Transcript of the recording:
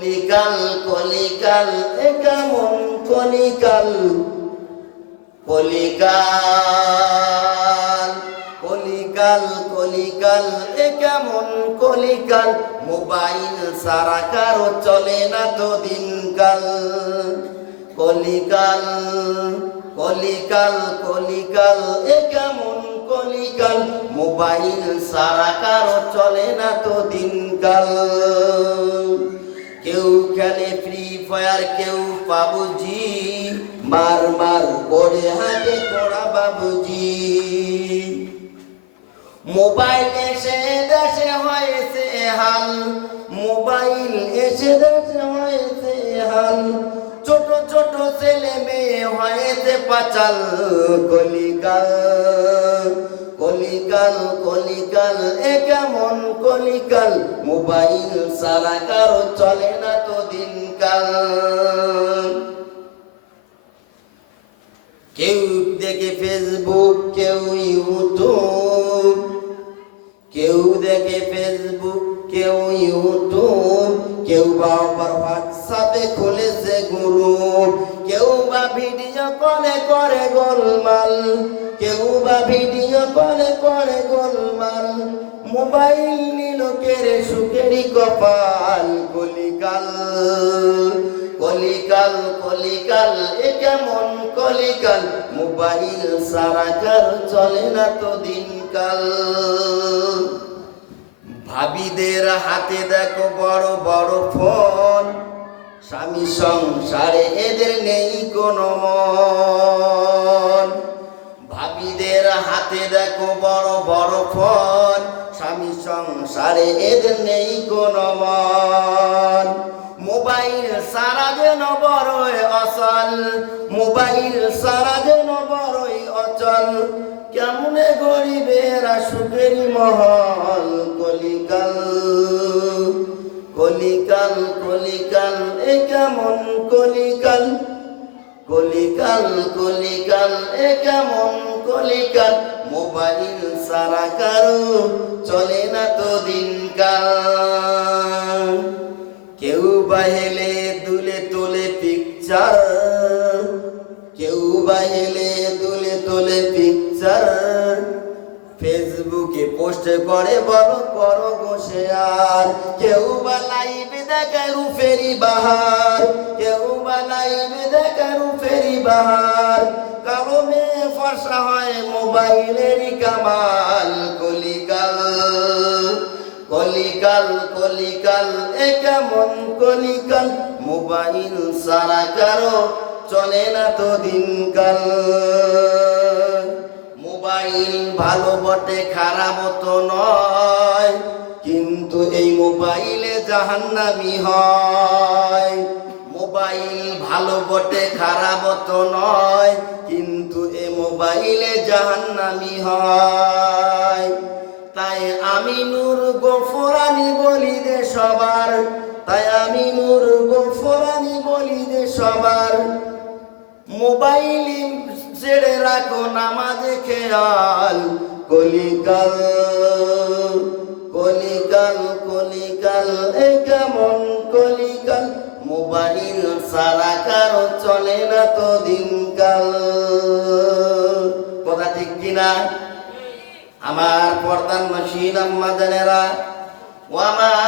কলিকাল কলিকাল এ কেমন কলিকাল কলিকাল কলিকাল কলিকাল এ কেমন কলিকাল মোবাইল সারা কারো চলে না তো দিনকাল কলিকাল কলিকাল কলিকাল এ কেমন কলিকাল মোবাইল সারা কারো চলে না তো দিনকাল কেউ খেলে ফ্রি ফায়ার কেউ পাবজি মার মার করে হাতে করা বাবুজি মোবাইল এসে দেশে হয়েছে হাল মোবাইল এসে দেশে হয়েছে হাল ছোট ছোট ছেলে মেয়ে হয়েছে পাচাল কলিকাল কলিকাল কলিকাল এ কেমন কলিকাল মোবাইল সারা কারো চলে না তো দিনকাল কেউ দেখে ফেসবুক কেউ ইউটিউব কেউ দেখে ফেসবুক কেউ ইউটিউব কেউ বা আবার হোয়াটসঅ্যাপে খুলেছে গ্রুপ কেউ বা ভিডিও কলে করে গোলমাল কেউ বা ভিডিও কলে করে গোলমাল মোবাইল নিল কেড়ে সুখেরই কপাল কলিকাল কলিকাল কলিকাল এ কেমন কলিকাল মোবাইল সারা কার চলে না তো দিনকাল ভাবিদের হাতে দেখো বড় বড় ফোন স্বামী সংসারে এদের নেই কোনো মন ভাবিদের হাতে দেখো বড় বড় ফোন স্বামী সংসারে এদের নেই কোনো মন মোবাইল সারা যেন বড়ই অচল মোবাইল সারা যেন বড়ই অচল কেমনে গরিবেরা সুখেরই মহল কলিকাল কলিকাল কলিকাল এ কেমন কলিকাল কলিকাল কলিকাল এ কেমন কলিকাল মোবাইল সারা কারো চলে না তো দিনকাল কেউ বাহেলে দুলে তোলে পিকচার কেউ বাহেলে দুলে তোলে পিকচার ফেসবুকে পোস্ট করে বড় করো বসে আর কেউ বা লাইভে দেখায় রূপেরি বাহার কেউ বা লাইভে দেখায় রূপেরি বাহার কারো মেয়ে ফর্সা হয় মোবাইলেরই কামাল কলিকাল কলিকাল কলিকাল এ কেমন কলিকাল মোবাইল সারা কারো চলে না তো দিনকাল মোবাইল ভালো বটে খারাপ তো নয় কিন্তু এই মোবাইলে জাহান্নামী হয় মোবাইল ভালো বটে খারাপ তো নয় কিন্তু এই মোবাইলে জাহান্নামী হয় তাই আমি নূর গফরানি বলি দে সবার তাই আমি নূর গফরানি বলি দে সবার মোবাইল ছেড়ে রাখো নামাজে খেয়াল কলিকাল কলিকাল কলিকাল এ কেমন কলিকাল মোবাইল সারা কারো চলে না তো দিনকাল কথা ঠিক কিনা আমার পর্দার নশীন আম্মা জানেরা ও আমার